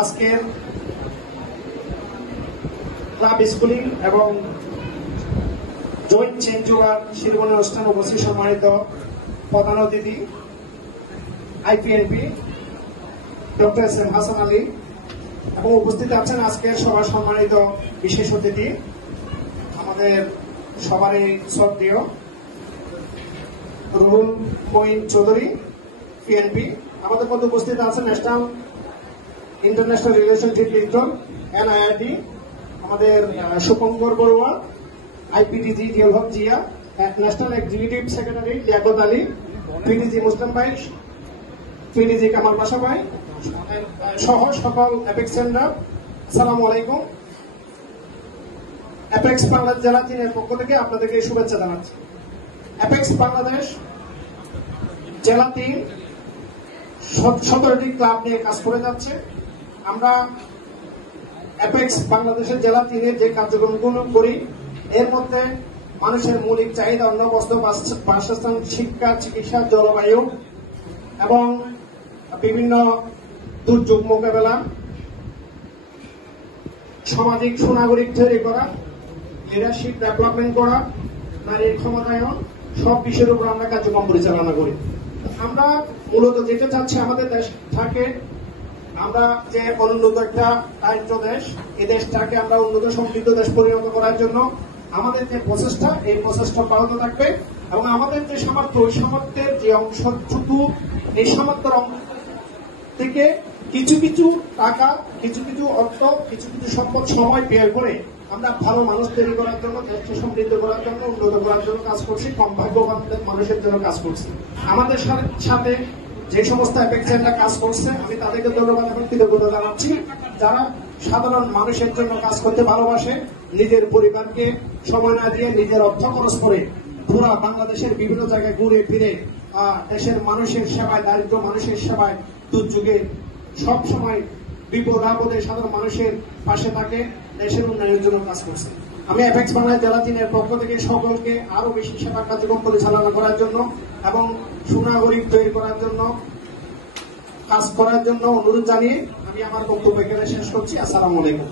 আজকের club schooling এবং joint change over Shiromani অনুষ্ঠানে উপস্থিত সম্মানিত প্রধান অতিথি IPNP doctor S M Hasan Ali এবং উপস্থিত আছেন আজকের সভার সম্মানিত বিশেষ অতিথি আমাদের সবারই শ্রদ্ধেয় রুহুল মঈন চৌধুরী পিএনপি। আমাদের মধ্যে উপস্থিত আছেন national international relationship director NIRD আমাদের Shubhankar Barua, IPDG Ziaul Haque Zia, national executive secretary Liaquat Ali, PDG Muslim ভাই, পিডিজি কামাল পাশা ভাই সহ সকল অ্যাপেক্স সেন্টার। আসসালামু আলাইকুম। অ্যাপেক্স বাংলাদেশ জেলা 3-এর পক্ষ থেকে আপনাদেরকে শুভেচ্ছা জানাচ্ছি। অ্যাপেক্স বাংলাদেশ জেলা 3 17টি ক্লাব নিয়ে কাজ করে যাচ্ছে। আমরা অ্যাপেক্স বাংলাদেশের জেলা 3-এ যে কার্যক্রমগুলো করি এর মধ্যে মানুষের মৌলিক চাহিদা, অন্ন, বস্ত্র, বাসস্থান, শিক্ষা, চিকিৎসা, জলবায়ু এবং বিভিন্ন দুর্যোগ মোকাবেলা, সামাজিক সুনাগরিক তৈরি করা, লিডারশিপ ডেভেলপমেন্ট করা, নারীর ক্ষমতায়ন সব বিষয়ের উপর আমরা কার্যক্রম পরিচালনা করি। আমরা মূলত যেটা চাচ্ছি আমাদের দেশটাকে আমরা যে অনুন্নত একটা দারিদ্র দেশ, এই দেশটাকে আমরা উন্নত সমৃদ্ধ দেশ পরিণত করার জন্য আমাদের যে প্রচেষ্টা এই প্রচেষ্টা অব্যাহত থাকবে এবং আমাদের যে সামর্থ্য ওই সামর্থ্যের যে অংশটুকু এই সামর্থ্যের থেকে কিছু কিছু টাকা, কিছু কিছু অর্থ, কিছু কিছু সম্পদ সময় ব্যয় করে আমরা ভালো মানুষ তৈরি করার জন্য, দেশকে সমৃদ্ধ করার জন্য, উন্নত করার জন্য কাজ করছি, কম ভাগ্যবান মানুষের জন্য কাজ করছি। আমাদের সাথে যে সমস্ত অ্যাপেক্স সেন্টার কাজ করছে আমি তাদেরকে ধন্যবাদ এবং কৃতজ্ঞতা জানাচ্ছি, যারা সাধারণ মানুষের জন্য কাজ করতে ভালোবাসে, নিজের পরিবারকে সময় না দিয়ে নিজের অর্থ খরচ করে পুরা বাংলাদেশের বিভিন্ন জায়গায় ঘুরে ফিরে দেশের মানুষের সেবায়, দারিদ্র মানুষের সেবায়, দুর্যোগে সব সময় বিপদ আপদে সাধারণ মানুষের পাশে থাকে, দেশের উন্নয়নের জন্য কাজ করছে। আমি অ্যাপেক্স বাংলাদেশ জেলা 3-এর পক্ষ থেকে সকলকে আরো বেশি সেবা কার্যক্রম পরিচালনা করার জন্য এবং সুনাগরিক তৈরি করার জন্য কাজ করার জন্য অনুরোধ জানিয়ে আমি আমার বক্তব্য এখানে শেষ করছি। আসসালামু আলাইকুম।